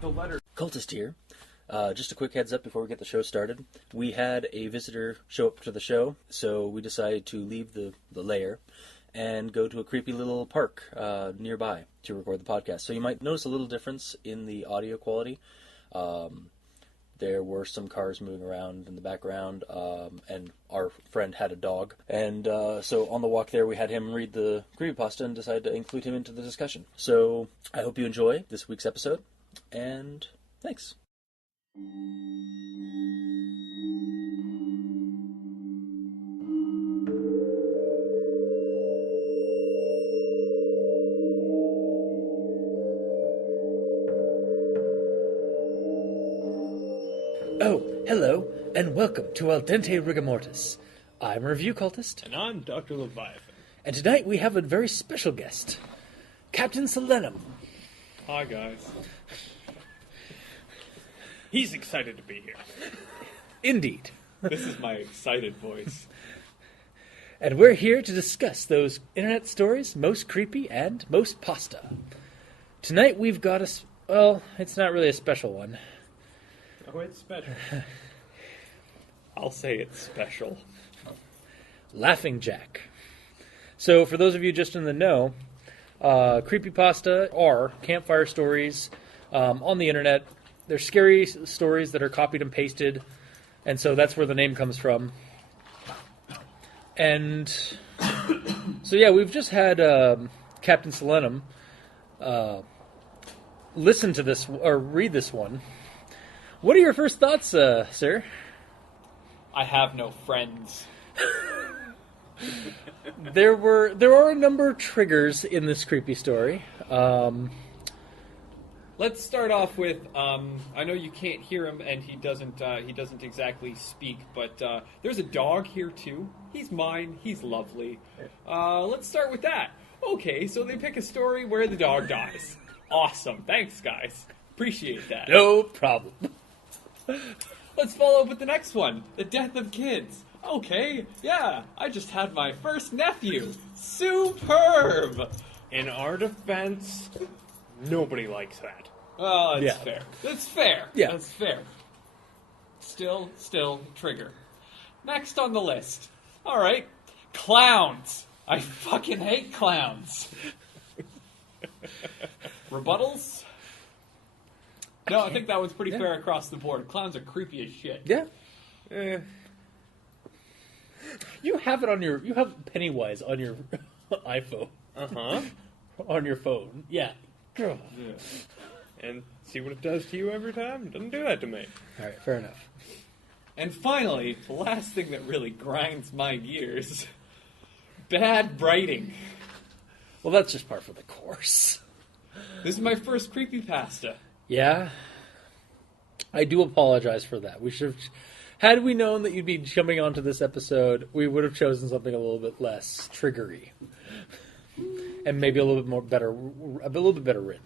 The letter. Cultist here. Just a quick heads up before we get the show started. We had a visitor show up to the show, so we decided to leave the lair and go to a creepy little park nearby to record the podcast. So you might notice a little difference in the audio quality. There were some cars moving around in the background, and our friend had a dog. And so on the walk there, we had him read the creepypasta and decided to include him into the discussion. So I hope you enjoy this week's episode, and thanks. Oh, hello, and welcome to Dente Rigamortis. I'm a review cultist. And I'm Dr. Leviathan. And tonight we have a very special guest, Captain Selenum. Hi, guys. He's excited to be here. Indeed. This is my excited voice. And we're here to discuss those internet stories most creepy and most pasta. Tonight we've got well, it's not really a special one. Oh, it's special. I'll say it's special. Laughing Jack. So, for those of you just in the know, creepypasta are campfire stories on the internet. They're scary stories that are copied and pasted, and so that's where the name comes from. And so, yeah, we've just had Captain Selenum listen to this, or read this one. What are your first thoughts, sir? I have no friends. There are a number of triggers in this creepy story. Let's start off with, I know you can't hear him and he doesn't exactly speak, but there's a dog here too. He's mine. He's lovely. Let's start with that. Okay, so they pick a story where the dog dies. Awesome. Thanks, guys. Appreciate that. No problem. Let's follow up with the next one. The death of kids. Okay, yeah, I just had my first nephew. Superb! In our defense, nobody likes that. Oh, that's Yeah. fair. That's fair. Yeah. That's fair. Still, trigger. Next on the list. Alright, clowns. I fucking hate clowns. Rebuttals? No, I think that was pretty fair across the board. Clowns are creepy as shit. Yeah. You have Pennywise on your iPhone. Uh-huh. On your phone. Yeah. Yeah. And see what it does to you every time? It doesn't do that to me. Alright, fair enough. And finally, the last thing that really grinds my gears, bad writing. Well, that's just par for the course. This is my first creepypasta. Yeah. I do apologize for that. We should have... Had we known that you'd be jumping onto this episode, we would have chosen something a little bit less triggery. And maybe a little bit better written.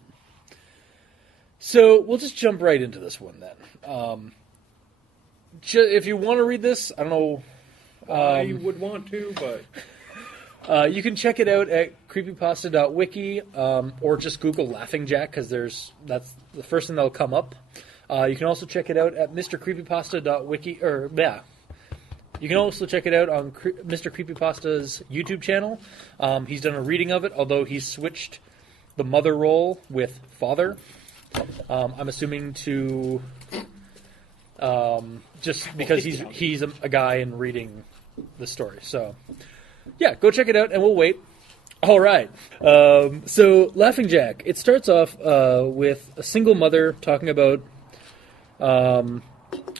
So, we'll just jump right into this one then. If you want to read this, I don't know... I would want to, but... you can check it out at creepypasta.wiki, or just Google Laughing Jack, because that's the first thing that'll come up. You can also check it out at Mr.Creepypasta.wiki, you can also check it out on Mr. Creepypasta's YouTube channel. He's done a reading of it, although he's switched the mother role with father. I'm assuming to just because he's a guy and reading the story. So, yeah, go check it out, and we'll wait. All right. So, Laughing Jack. It starts off with a single mother talking about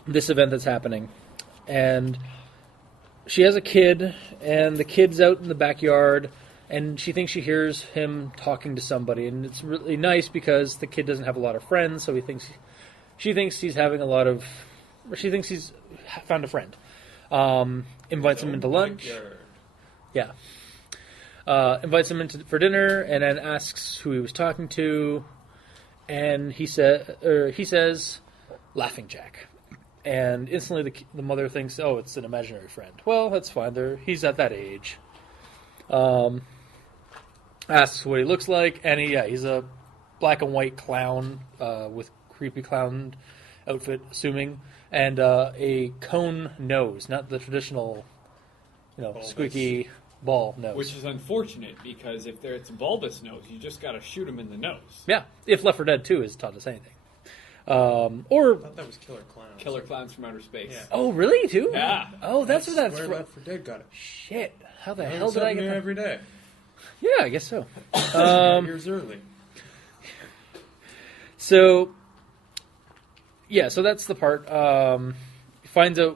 this event that's happening. And she has a kid, and the kid's out in the backyard, and she thinks she hears him talking to somebody. And it's really nice because the kid doesn't have a lot of friends, so she thinks he's found a friend. Invites him into lunch. Yeah. Invites him for dinner, and then asks who he was talking to, and he says, Laughing Jack. And instantly the mother thinks, oh, it's an imaginary friend. Well, that's fine. He's at that age. Asks what he looks like, and he's a black and white clown with creepy clown outfit, assuming, and a cone nose, not the traditional, Bulbous. squeaky ball nose. Which is unfortunate, because if it's a bulbous nose, you just got to shoot him in the nose. Yeah, if Left 4 Dead 2 has taught us anything. Or I thought that was Killer Clowns. Killer Clowns from Outer Space. Yeah. oh, really too? Yeah. Oh, that's what that's where from. Left 4 Dead got it. Shit! How the I hell did I get that? every day? Yeah, I guess so. Years early. So, yeah, so that's the part.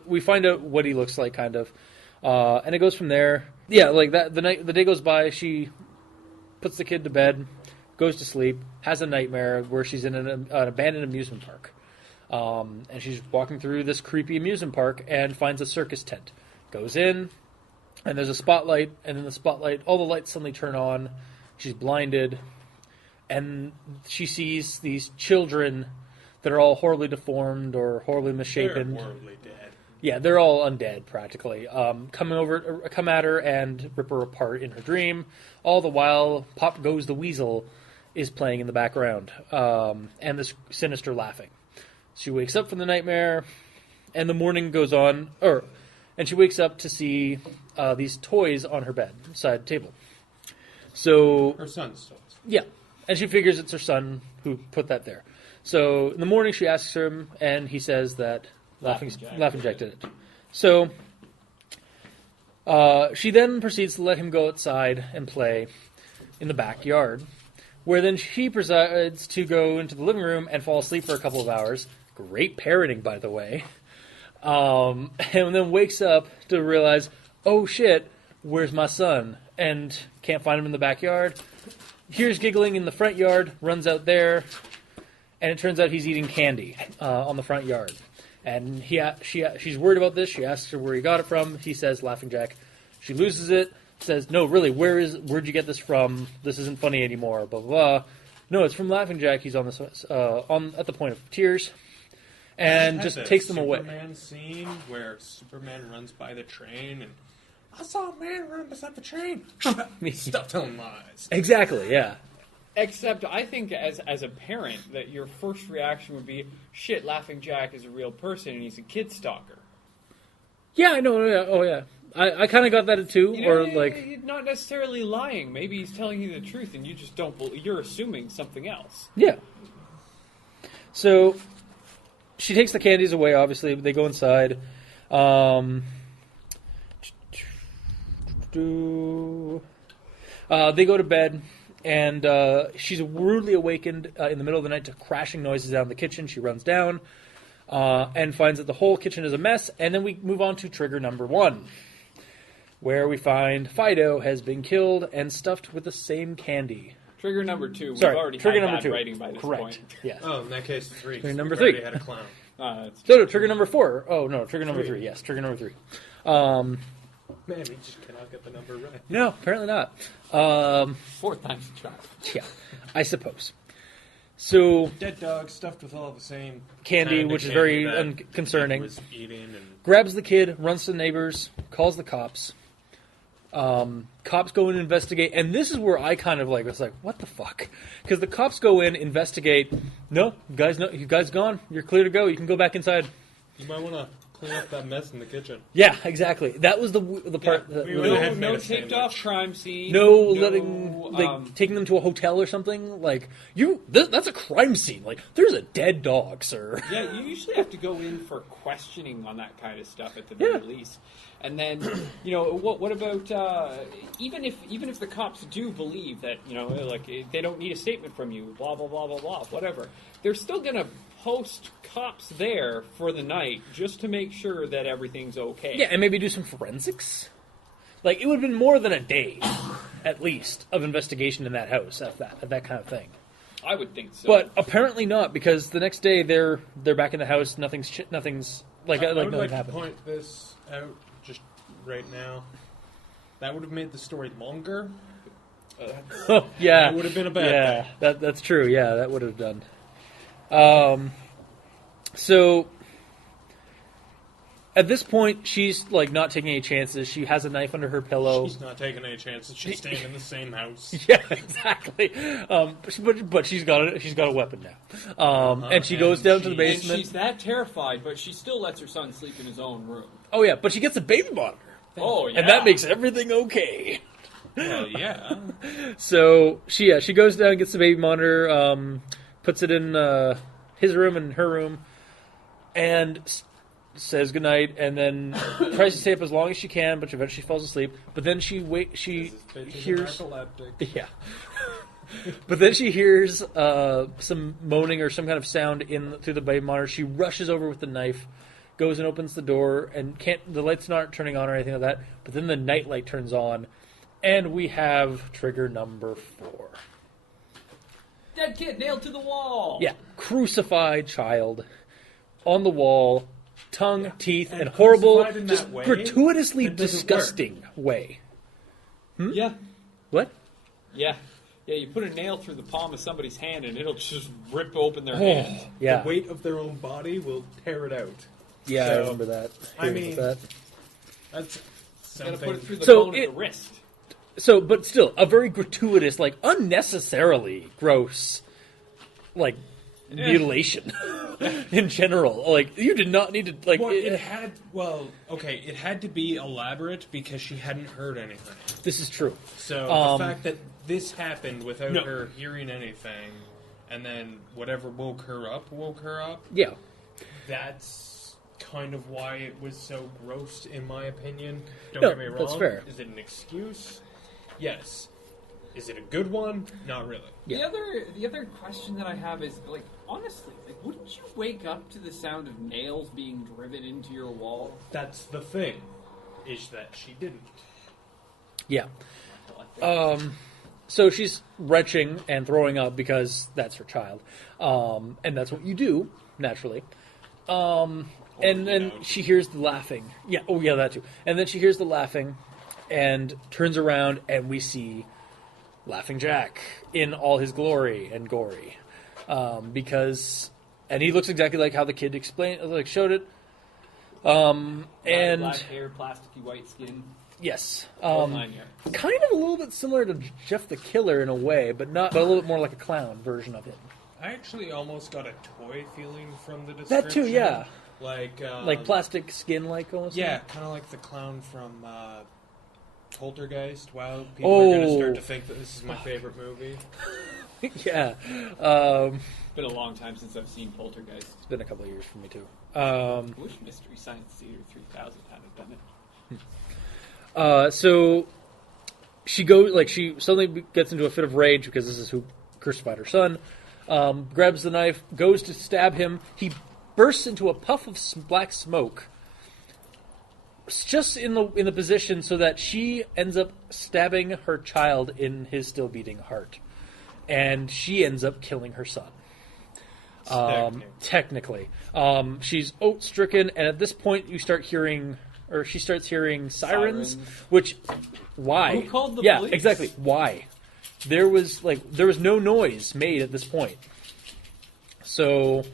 We find out what he looks like, kind of, and it goes from there. Yeah, like that. The day goes by. She puts the kid to bed, goes to sleep, has a nightmare where she's in an abandoned amusement park, and she's walking through this creepy amusement park and finds a circus tent. Goes in, and there's a spotlight, and in the spotlight, all the lights suddenly turn on. She's blinded, and she sees these children that are all horribly deformed or horribly misshapen. They're horribly dead. Yeah, they're all undead practically. Come at her and rip her apart in her dream. All the while, Pop Goes the Weasel is playing in the background, and this sinister laughing. She wakes up from the nightmare, and the morning goes on, and she wakes up to see these toys on her bedside table. So Her son's toys. yeah, and she figures it's her son who put that there. So in the morning, she asks him, and he says that Laughing Jack did it. So she then proceeds to let him go outside and play in the backyard, where then she proceeds to go into the living room and fall asleep for a couple of hours. Great parroting, by the way. And then wakes up to realize, oh shit, where's my son? And can't find him in the backyard. Hears giggling in the front yard, runs out there, and it turns out he's eating candy on the front yard. And she's worried about this. She asks her where he got it from. He says, Laughing Jack. She loses it. Says, no, really, where'd you get this from? This isn't funny anymore. Blah blah blah. No, it's from Laughing Jack. He's on at the point of tears, and just takes them away. Superman scene where Superman runs by the train and I saw a man run beside the train. Stop telling lies. Exactly. Yeah. Except, I think as a parent, that your first reaction would be, shit, Laughing Jack is a real person and he's a kid stalker. Yeah, I know. Yeah. Oh, yeah. I kind of got that too, He's not necessarily lying. Maybe he's telling you the truth and you just don't believe. You're assuming something else. Yeah. So she takes the candies away. Obviously, they go inside. They go to bed. And she's rudely awakened in the middle of the night to crashing noises out in the kitchen. She runs down and finds that the whole kitchen is a mess. And then we move on to trigger number 1, where we find Fido has been killed and stuffed with the same candy. Trigger number 2. Sorry, We've already trigger had number bad 2. writing by this Correct. point. Yeah. Oh, in that case, 3. Trigger number We already 3. had a clown. No, trigger number 4. Oh, no, trigger number 3. Yes, trigger number 3. Man, we just cannot get the number right. No, apparently not. 4 times a charm. Yeah, I suppose. So, Dead dog stuffed with all the same candy, kind of which is candy very that concerning. he was eating and Grabs the kid, runs to the neighbors, calls the cops. Cops go in and investigate, and this is where I kind of was like, what the fuck? Because the cops go in, investigate. No, you guys gone. You're clear to go. You can go back inside. you might want to clean up that mess in the kitchen. Yeah, exactly. That was the part. Yeah, that we really- would've had No made a taped sandwich. off crime scene. no letting taking them to a hotel or something. That's a crime scene. There's a dead dog, sir. Yeah, you usually have to go in for questioning on that kind of stuff at the very least. And then, what about even if the cops do believe that they don't need a statement from you, blah blah blah blah blah, whatever, they're still gonna post cops there for the night just to make sure that everything's okay. Yeah, and maybe do some forensics. It would have been more than a day, at least, of investigation in that house at that kind of thing. I would think so. But apparently not, because the next day they're back in the house. Nothing's I would nothing like to happened. point this out just right now. That would have made the story longer. Oh, yeah, It would have been a bad thing. That's true. Yeah, that would have done. So At this point, she's like not taking any chances. She has a knife under her pillow. She's not taking any chances. She's staying in the same house. Yeah, exactly. But she's got a weapon now. And she goes down to the And basement. she's that terrified, but she still lets her son sleep in his own room. Oh yeah, but she gets a baby monitor. Oh, yeah. And that makes everything okay. Well, yeah. So she goes down, gets the baby monitor, puts it in his room and her room, and says goodnight, and then tries to stay up as long as she can, but eventually falls asleep. But then she hears yeah. But then she hears some moaning or some kind of sound through the baby monitor. She rushes over with the knife, goes and opens the door, and the lights aren't turning on or anything like that. But then the nightlight turns on, and we have trigger number 4. Dead kid nailed to the wall. Yeah, crucified child on the wall, tongue, teeth, and horrible, crucified in just that way, gratuitously that doesn't disgusting way. Yeah. What? Yeah. Yeah, you put a nail through the palm of somebody's hand and it'll just rip open their hand. Yeah, The weight of their own body will tear it out. yeah, I So, remember that. I Hearing mean, about That's You something. gotta put it through the So bone it- of the wrist. So, but still, a very gratuitous, like unnecessarily gross, like mutilation in general. Like you did not need to like. Well, it had to be elaborate because she hadn't heard anything. This is true. So the fact that this happened without No. her hearing anything, and then whatever woke her up, Yeah. that's kind of why it was so gross, in my opinion. Don't No, get me wrong. that's fair. Is it an excuse? Yes. Is it a good one? Not really. Yeah. The other question that I have is, like, honestly, like, wouldn't you wake up to the sound of nails being driven into your wall? That's the thing, is that she didn't. Yeah. So she's retching and throwing up because that's her child, and that's what you do naturally. And then she hears the laughing. Yeah. Oh, yeah, that too. And then she hears the laughing, and turns around, and we see Laughing Jack in all his glory and gory, and he looks exactly like how the kid showed it. And Black hair, plasticky white skin. yes, All 9 yards. kind of a little bit similar to Jeff the Killer in a way, but a little bit more like a clown version of him. I actually almost got a toy feeling from the description. That too, yeah. Like Plastic skin, like almost. Yeah, kind of like the clown from Poltergeist. Wow, people are going to start to think that this is my favorite movie. Yeah. It's been a long time since I've seen Poltergeist. It's been a couple of years for me too. I wish Mystery Science Theater 3000 hadn't done it. So she suddenly gets into a fit of rage because this is who crucified her son. Grabs the knife, goes to stab him. He bursts into a puff of black smoke, just in the position so that she ends up stabbing her child in his still beating heart, and she ends up killing her son. Technically, she's oat-stricken, and at this point, she starts hearing sirens. Which, why? Who called the yeah, police? exactly. Why? There was no noise made at this point. So,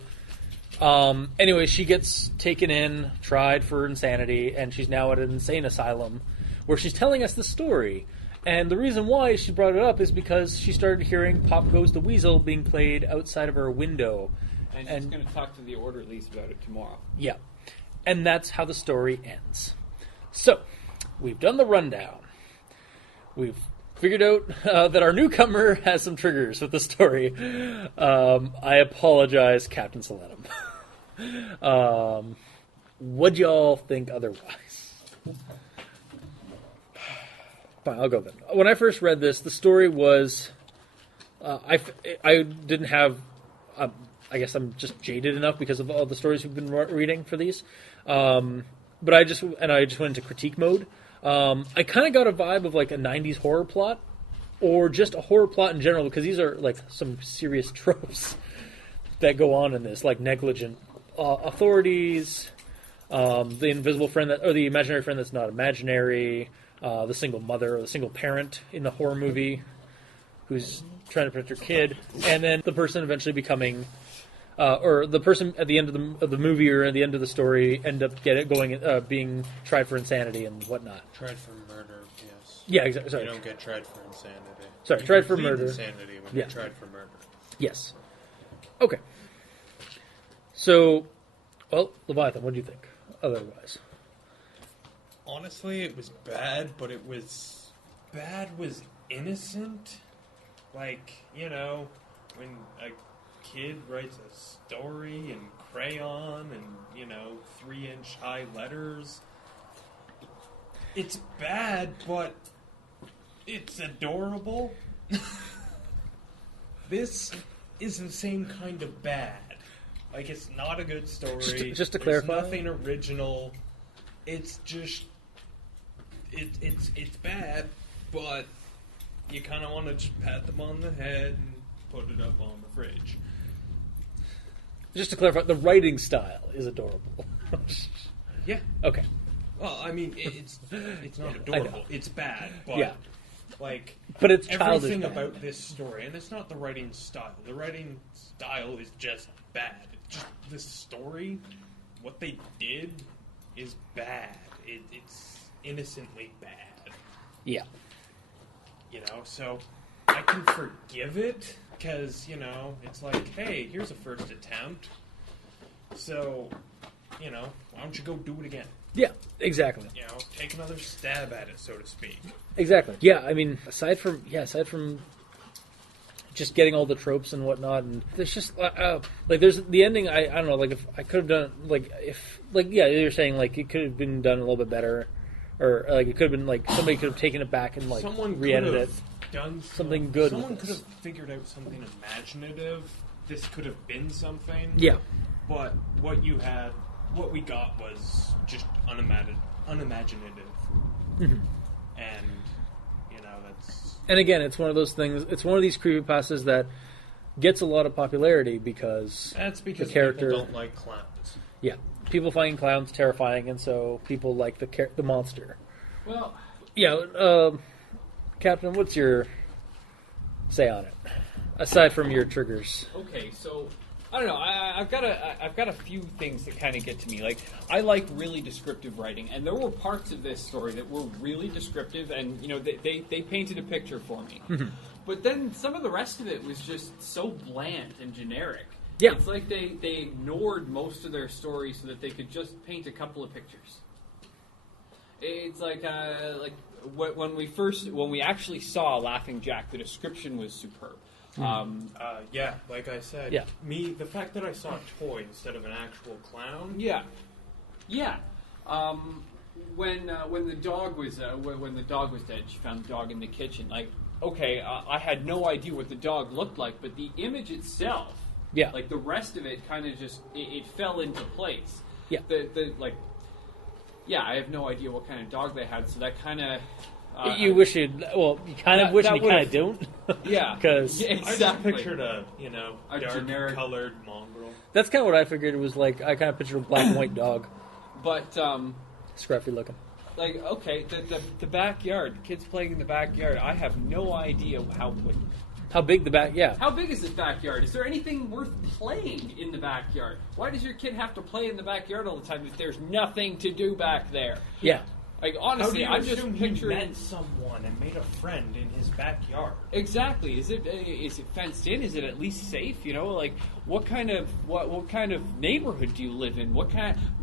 anyway, she gets taken in, tried for insanity, and she's now at an insane asylum where she's telling us the story. And the reason why she brought it up is because she started hearing Pop Goes the Weasel being played outside of her window. And she's going to talk to the orderlies about it tomorrow. Yeah. And that's how the story ends. So, we've done the rundown. We've figured out that our newcomer has some triggers with the story. I apologize, Captain Soletum. What'd y'all think otherwise? Fine, I'll go then. When I first read this, the story was... I didn't have... I guess I'm just jaded enough because of all the stories we've been reading for these. But I just went into critique mode. I kind of got a vibe of like a 90s horror plot, or just a horror plot in general, because these are like some serious tropes that go on in this, like negligent authorities, the invisible friend or the imaginary friend that's not imaginary, the single mother or the single parent in the horror movie who's trying to protect her kid, and then the person eventually becoming or the person at the end of the movie or at the end of the story end up being tried for insanity and whatnot. Tried for murder, yes. Yeah, exactly. Sorry. You don't get tried for insanity. Sorry, You tried can for plead murder. Insanity when Yeah. you're tried for murder. Yes. Okay. So, well, Leviathan, what do you think? Otherwise, Honestly, it was bad, but it was innocent. Like, you know, when a kid writes a story in crayon and, you know, 3-inch high letters. It's bad, but it's adorable. This is the same kind of bad. Like, it's not a good story. Just to There's clarify, nothing original. It's just it's bad, but you kind of want to just pat them on the head and put it up on the fridge. just to clarify, the writing style is adorable. Yeah. Okay. Well, I mean, it's not adorable. It's bad, but Yeah. like, But it's childish everything bad. about this story, and it's not the writing style. The writing style is just bad. It's just this story, what they did is bad. It's innocently bad. Yeah. You know, so I can forgive it because, you know, it's like, hey, here's a first attempt. So, you know, why don't you go do it again? Yeah, exactly. You know, take another stab at it, so to speak. Exactly. Yeah, I mean, aside from just getting all the tropes and whatnot, and there's just like there's the ending. I don't know. Like if I could have done you're saying like it could have been done a little bit better, or like it could have been like somebody could have taken it back and like Someone re-edited it. Done something good. Someone with could this. have figured out something imaginative. This could have been something. Yeah. But what we got was just unimaginative. Mhm. And, you know, that's... And again, it's one of those things. It's one of these creepypastas that gets a lot of popularity because That's because the character people don't like clowns. Yeah, people find clowns terrifying, and so people like the monster. Well, Yeah, Captain, what's your say on it? Aside from your triggers. okay, so I don't know. I've got a few things that kind of get to me. Like, I like really descriptive writing, and there were parts of this story that were really descriptive, and you know they painted a picture for me. But then some of the rest of it was just so bland and generic. Yeah. It's like they ignored most of their story so that they could just paint a couple of pictures. It's like when we actually saw Laughing Jack, the description was superb. Yeah, like I said. Yeah. The fact that I saw a toy instead of an actual clown. Yeah. When the dog was dead, she found the dog in the kitchen. Like, okay, I had no idea what the dog looked like, but the image itself, Yeah. like the rest of it, kind of just it fell into place. Yeah. I have no idea what kind of dog they had, so that kind of. You wish you kind of wish that and you kind of would've- don't. Yeah. Because Yeah, I just exactly. pictured a dark generic- colored mongrel. that's kind of what I figured it was like. I kind of pictured a black and white dog, But scruffy looking. like, okay, the backyard, kids playing in the backyard. I have no idea How big the back? Yeah. how big is this backyard? Is there anything worth playing in the backyard? Why does your kid have to play in the backyard all the time if there's nothing to do back there? Yeah. Like, How do honestly, you I'm just assume he picturing met someone and made a friend in his backyard? exactly. Is it fenced in? Is it at least safe? You know, like what kind of neighborhood do you live in?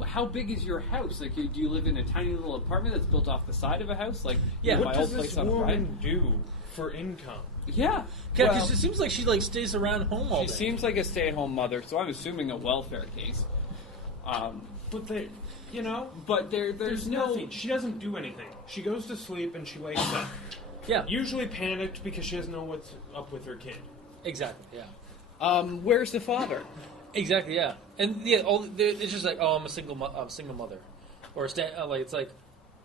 How big is your house? Like, do you live in a tiny little apartment that's built off the side of a house? Like, yeah, What my does old place this on Pride. woman do for income? Yeah, Yeah, well, because it seems like she like stays around home all she day. seems like a stay-at-home mother, so I'm assuming a welfare case. But But there's no. nothing. She doesn't do anything. She goes to sleep and she wakes up. Yeah. Usually panicked because she doesn't know what's up with her kid. Exactly. Yeah. Where's the father? Exactly. Yeah. And yeah, it's just like, oh, I'm a single mother, or it's like,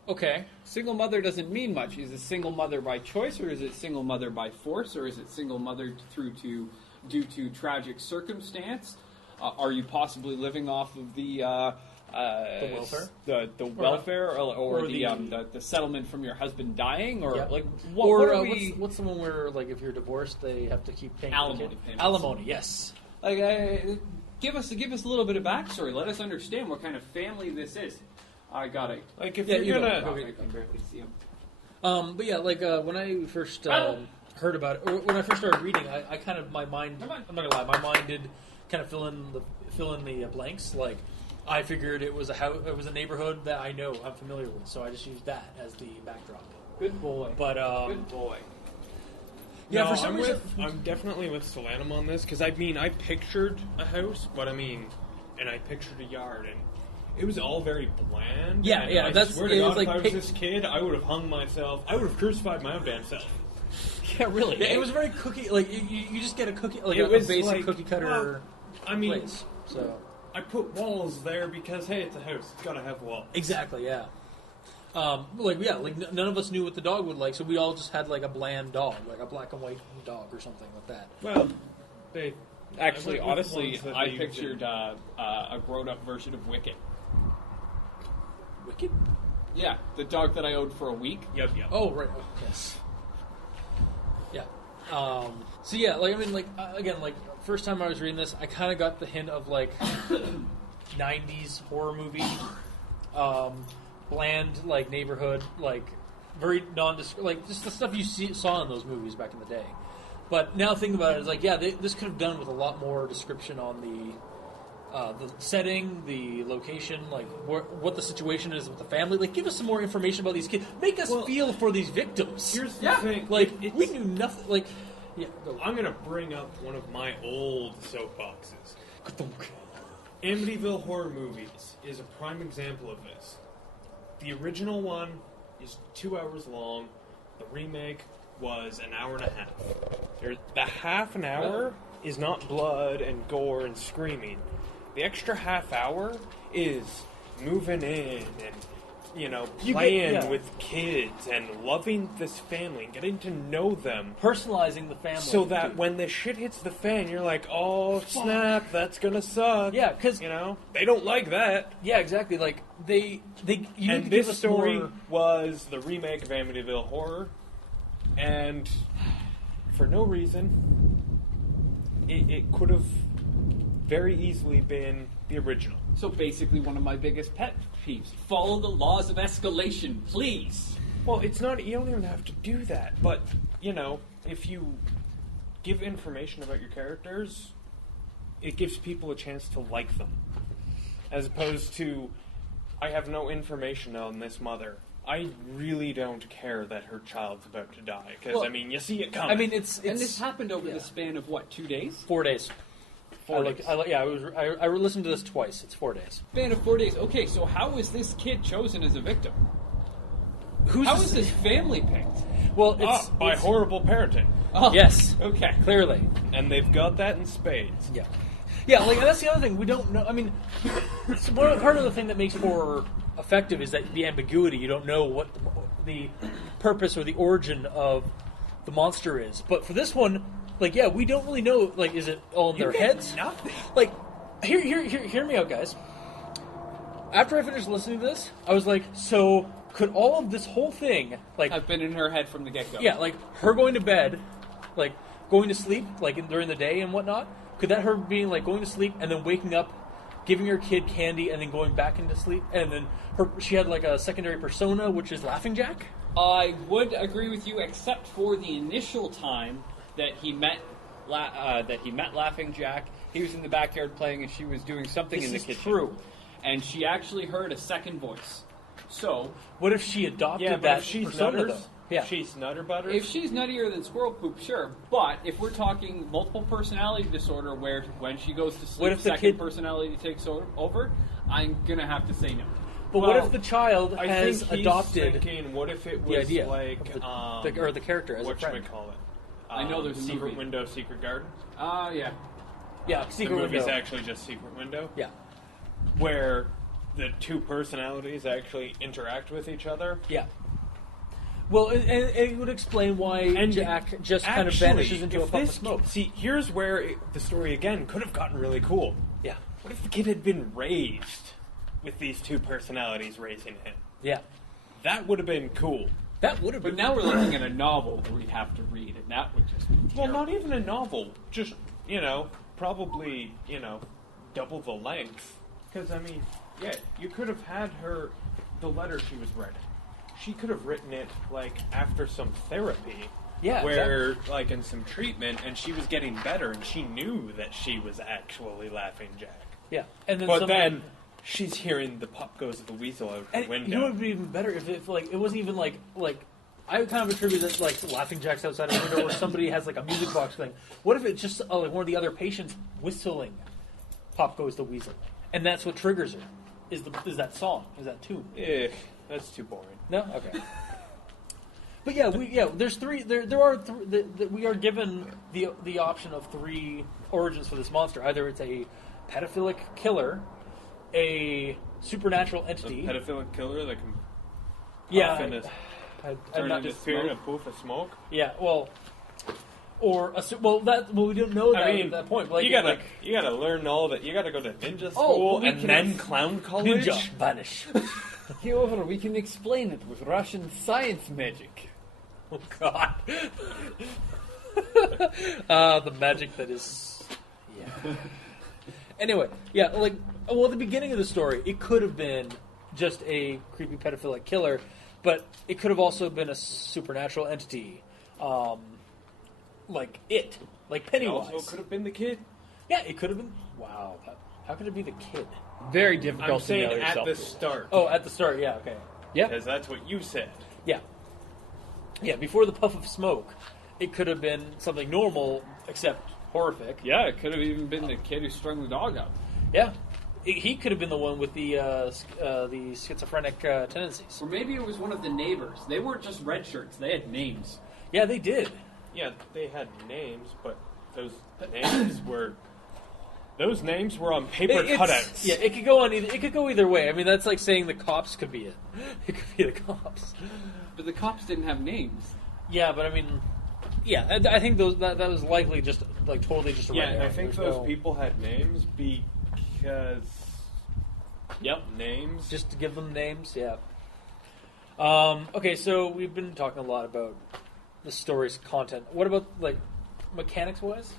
okay. Single mother doesn't mean much. Is it single mother by choice, or is it single mother by force, or is it single mother due to tragic circumstance? Are you possibly living off of the welfare? the welfare, or the settlement from your husband dying, or Yep. like Or what are we? what's the one where like if you're divorced they have to keep paying Alimony the kid? payments. Alimony, yes. Like give us a little bit of backstory. Let us understand what kind of family this is. I got it. Like, if Yeah, you're you gonna... go. I can barely see him. But yeah, like when I first heard about it, or when I first started reading, I kind of, my mind, Come on. I'm not gonna lie, my mind did kind of fill in the blanks. Like I figured it was a neighborhood that I know, I'm familiar with, so I just used that as the backdrop. Good boy. But Good boy. yeah, No, for some reason, I'm definitely with Solanum on this, because I mean, I pictured a house, but I mean, and I pictured a yard, and it was all very bland. Yeah, and yeah, I that's- swear to it God, was if like I was this kid, I would have hung myself. I would have crucified my own damn self. Yeah, really. yeah, it was very cookie. Like you just get a cookie, like It a was basic like, cookie cutter well, I mean, place. So I put walls there because, hey, it's a house. It's gotta have walls. exactly, yeah. None of us knew what the dog would like, so we all just had like a bland dog, like a black and white dog or something like that. Well, they... Actually, I went with honestly, ones that I they used pictured a grown-up version of Wicket. Wicked. Yeah, the dog that I owed for a week. Yep. Oh right. Oh, yes. Yeah. So yeah, like I mean, like again, like first time I was reading this, I kind of got the hint of like '90s horror movie, bland like neighborhood, like very nondescript, like just the stuff you saw in those movies back in the day. But now thinking about it, it's like yeah, this could have done with a lot more description on the setting, the location, like what the situation is with the family. Like, give us some more information about these kids. Make us feel for these victims. Here's the thing. Like, we knew nothing. Like, yeah. Go. I'm gonna bring up one of my old soapboxes. Amityville Horror Movies is a prime example of this. The original one is 2 hours long. The remake was an hour and a half. The half an hour is not blood and gore and screaming. The extra half hour is moving in and, playing with kids and loving this family and getting to know them. Personalizing the family. So that too. when the shit hits the fan, you're like, oh, snap, that's gonna suck. Yeah, because they don't like that. Yeah, exactly. Like you need And to give this us story more. was the remake of Amityville Horror, and for no reason, it could have very easily been the original. So basically, one of my biggest pet peeves: follow the laws of escalation, please. Well, it's not. You don't even have to do that. But if you give information about your characters, it gives people a chance to like them, as opposed to, I have no information on this mother. I really don't care that her child's about to die because you see it coming. I mean, it's And this happened over the span of what, 2 days? 4 days. 4 days. I listened to this twice. It's 4 days. Span of 4 days. Okay, so how was this kid chosen as a victim? How was his family picked? Well, by it's horrible parenting, Oh, yes, Okay. clearly. and they've got that in spades. Yeah, yeah. Like that's the other thing we don't know. I mean, it's part of the thing that makes horror effective is that the ambiguity. You don't know what the purpose or the origin of the monster is. But for this one, like, yeah, we don't really know. Like, is it all in their heads? Nothing. Like, hear me out, guys. After I finished listening to this, I was like, so could all of this whole thing, like, I've been in her head from the get-go. yeah, like her going to bed, like going to sleep, like during the day and whatnot. Could that her being like going to sleep and then waking up, giving her kid candy and then going back into sleep, and then she had like a secondary persona, which is Laughing Jack. I would agree with you, except for the initial time that he met Laughing Jack. He was in the backyard playing, and she was doing something This in the is kitchen. true. And she actually heard a second voice. So, What if she adopted Yeah, but that if she's persona nutters, though? Yeah. if she's nutter butters, if she's nuttier than squirrel poop, sure. But if we're talking multiple personality disorder, where when she goes to sleep, What if the second kid- personality takes over, I'm gonna have to say no. But what Well, if the child I has think he's adopted thinking, what if it the was idea like of the character as a friend? whatchamacallit? I know there's a Secret movie. Window, Secret Garden. Yeah. Yeah, Secret The movie's Window. actually just Secret Window, Yeah, where the two personalities actually interact with each other. yeah. Well, and it would explain why And Jack just kind of Actually, vanishes into a if puff of this- smoke. See, here's where the story again could have gotten really cool. Yeah, What if the kid had been raised with these two personalities raising him? yeah. That would have been cool. That would have But been. now we're looking at a novel that we'd have to read, and that would just be Well, terrible. not even a novel. Just, probably, double the length. Because, I mean, yeah, you could have had the letter she was writing. She could have written it, like, after some therapy. Yeah, where, like, in some treatment, and she was getting better, and she knew that she was actually Laughing Jack. Yeah, and then But then she's hearing the pop goes of the weasel out the window. You know what would be even better if like it wasn't even like I would kind of attribute it like Laughing Jack's outside the window, or somebody has like a music box thing. What if it's just like one of the other patients whistling "Pop Goes the Weasel," and that's what triggers her? Is that song? Is that tune? That's too boring. No, okay. But there's three. We are given the option of three origins for this monster. Either it's a pedophilic killer, a supernatural entity. A pedophilic killer that can I'm not disappear in a poof of smoke. Yeah, well, or we don't know that at that point. But like, you gotta learn all that. You gotta go to ninja school and then clown college. Ninja vanish. However, we can explain it with Russian science magic. Oh God. The magic that is. Yeah. Anyway, at the beginning of the story, it could have been just a creepy pedophilic killer, but it could have also been a supernatural entity, like Pennywise. It also could have been the kid. Yeah, it could have been. Wow, how could it be the kid? Very difficult I'm to saying nail at yourself the to. start. Oh, at the start, yeah, okay. Yeah, Because that's what you said. yeah. Yeah, before the puff of smoke, it could have been something normal, except horrific. Yeah, it could have even been the kid who strung the dog up. Yeah. He could have been the one with the schizophrenic tendencies. Or maybe it was one of the neighbors. They weren't just red shirts, they had names. Yeah, they did. Yeah, they had names, but those names were on paper cutouts. Yeah, it could go on either. It could go either way. I mean, that's like saying the cops could be it. It could be the cops. But the cops didn't have names. Yeah, but I mean, yeah, I think that was likely just like totally just a red Yeah, and I herring. think There's those people had names because. Yep. Names. Just to give them names, yeah. Okay, so we've been talking a lot about the story's content. What about like mechanics wise?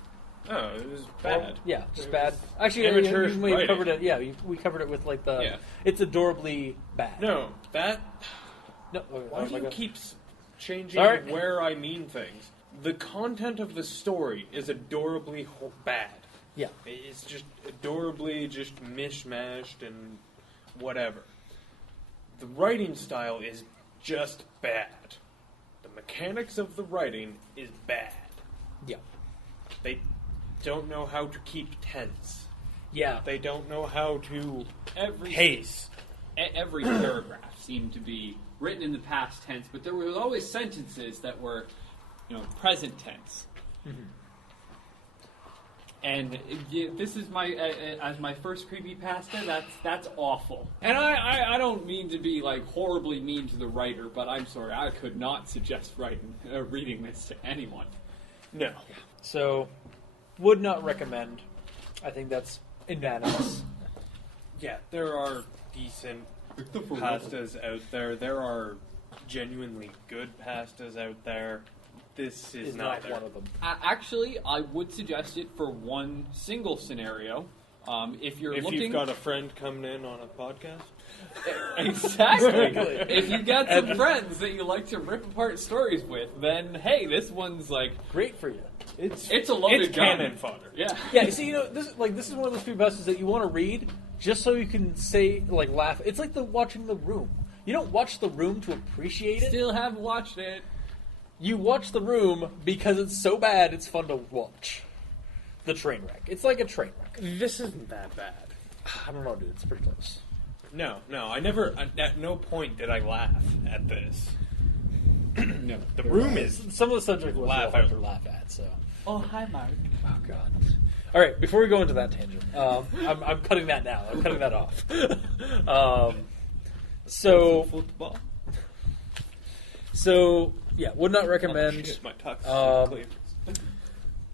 Oh, it was bad. Yeah, just It bad. was Actually, amateur we writing. covered it. Yeah, we covered it with like the. Yeah. It's adorably bad. No, that. No. Why do you keep changing Sorry. where I mean things? The content of the story is adorably bad. Yeah. It's just adorably just mishmashed and whatever. The writing style is just bad. The mechanics of the writing is bad. Yeah. They don't know how to keep tense. Yeah. They don't know how to Every pace. every paragraph seemed to be written in the past tense, but there were always sentences that were, present tense. Mm-hmm. And this is as my first creepypasta. That's awful. And I don't mean to be like horribly mean to the writer, but I'm sorry, I could not suggest reading this to anyone. No. So, would not recommend. I think that's unanimous. Yeah, there are decent pastas out there. There are genuinely good pastas out there. This is not neither. one of them. Actually, I would suggest it for one single scenario. If You've got a friend coming in on a podcast. Exactly. If you got some friends that you like to rip apart stories with, then hey, this one's like Great for you. it's a loaded It's gun. cannon fodder. Yeah. Yeah, you see, this is one of those creepypastas that you want to read just so you can say, like, laugh. It's like watching The Room. You don't watch The Room to appreciate it. Still haven't watched it. You watch The Room because it's so bad it's fun to watch. The train wreck. It's like a train wreck. This isn't that bad. I don't know, dude. It's pretty close. No. I never. At no point did I laugh at this. No. The room is. Some of the subject was Laugh hard out. to laugh at, so. Oh, hi, Mark. Oh, God. All right, before we go into that tangent, I'm cutting that now. I'm cutting that off. Football. So, yeah, would not recommend. Shit, my tux.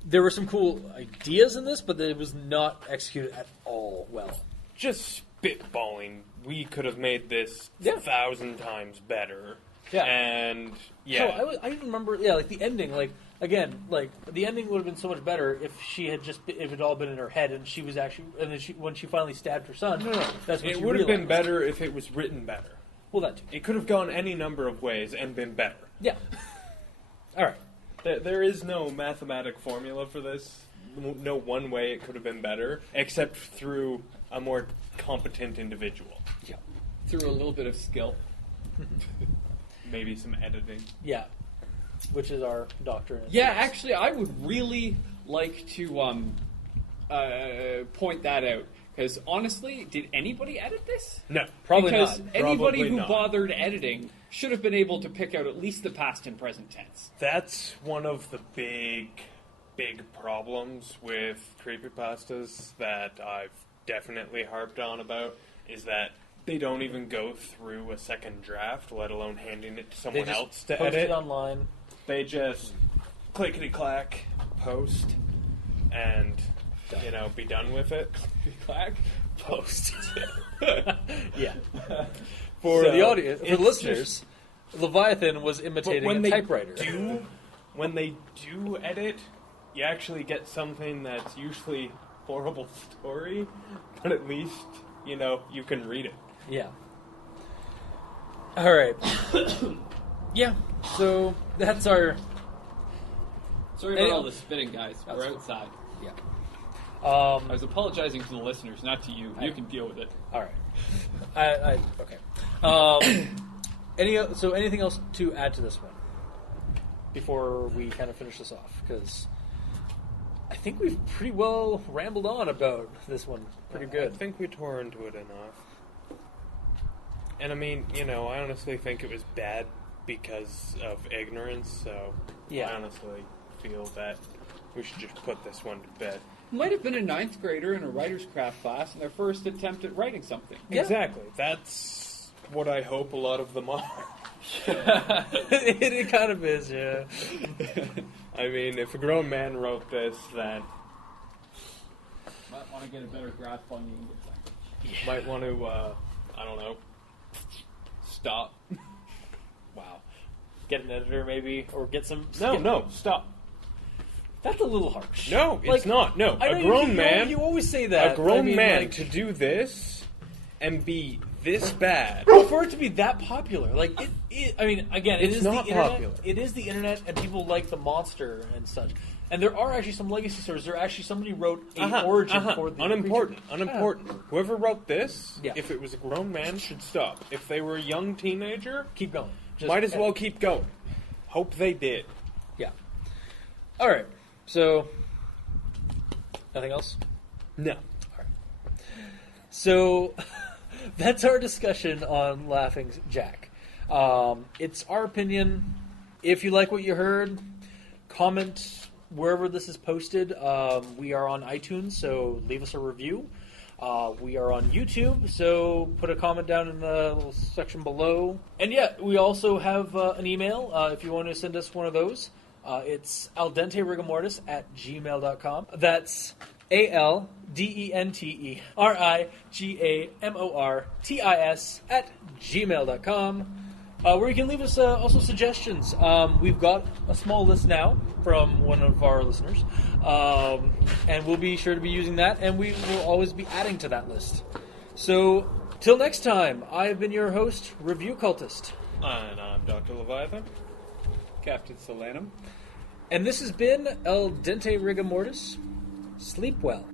There were some cool ideas in this, but it was not executed at all well. Just spitballing. We could have made this Yeah. 1,000 times better. Yeah. And yeah. Hell, I even remember, like the ending, like again, like the ending would have been so much better if she had if it had all been in her head, and she was actually, and then when she finally stabbed her son. No. That's when It she would have been realized. better if it was written better. Well, that too. It could have gone any number of ways and been better. Yeah. All right. There is no mathematic formula for this. No one way it could have been better, except through a more competent individual. Yeah. Through a little bit of skill. Maybe some editing. Yeah. Which is our doctor. Yeah, actually, I would really like to point that out. Because honestly, did anybody edit this? No, Probably because not. anybody Probably who not. bothered editing should have been able to pick out at least the past and present tense. That's one of the big problems with creepypastas that I've definitely harped on about, is that they don't even go through a second draft, let alone handing it to They someone just else to post edit. it online. They just clickety-clack, post, and, be done with it. Clack. Post. Yeah. For So the audience, for it's the listeners, Leviathan was But imitating when a they typewriter. when they do edit, you actually get something that's usually horrible story, but at least, you can read it. Yeah. All right. Yeah. So that's our. Sorry about all the spitting, guys. We're outside. Yeah. I was apologizing to the listeners, not to you. You can deal with it. All right. Okay. Anything else to add to this one before we kind of finish this off? Because I think we've pretty well rambled on about this one. Pretty I good. think we tore into it enough. And I mean, I honestly think it was bad because of ignorance, so Yeah. I honestly feel that we should just put this one to bed. Might have been a 9th grader in a writer's craft class in their first attempt at writing something. Yeah. Exactly. That's what I hope a lot of them are. It kind of is, yeah. I mean, if a grown man wrote this, then Might want to get a better grasp on the English language. might want to, I don't know, stop. Wow. Get an editor, maybe, or get some. No, stop. That's a little harsh. No, it's not. No, I know a grown you, man. You always say that. A grown I mean, man like, to do this and be this bad. for it to be that popular, like it I mean, again, it It's is not the internet. popular. It is the internet, and people like the monster and such. And there are actually some legacy stories. There actually somebody wrote an origin for the unimportant. creature. Unimportant. Whoever wrote this, Yeah. if it was a grown man, should stop. If they were a young teenager, Keep going. Just- might as well keep going. Hope they did. Yeah. All right. So, nothing else. No. So that's our discussion on Laughing Jack. It's our opinion. If you like what you heard, comment wherever this is posted. We are on iTunes, so leave us a review. We are on YouTube, so put a comment down in the little section below. And yeah, we also have an email if you want to send us one of those. It's aldenterigamortis@gmail.com. That's aldenterigamortis@gmail.com. Where you can leave us also suggestions. We've got a small list now from one of our listeners, and we'll be sure to be using that, and we will always be adding to that list. So, till next time, I've been your host, Review Cultist, And I'm Dr. Leviathan. Captain Solanum. and this has been El Dente Rigamortis. Sleep well.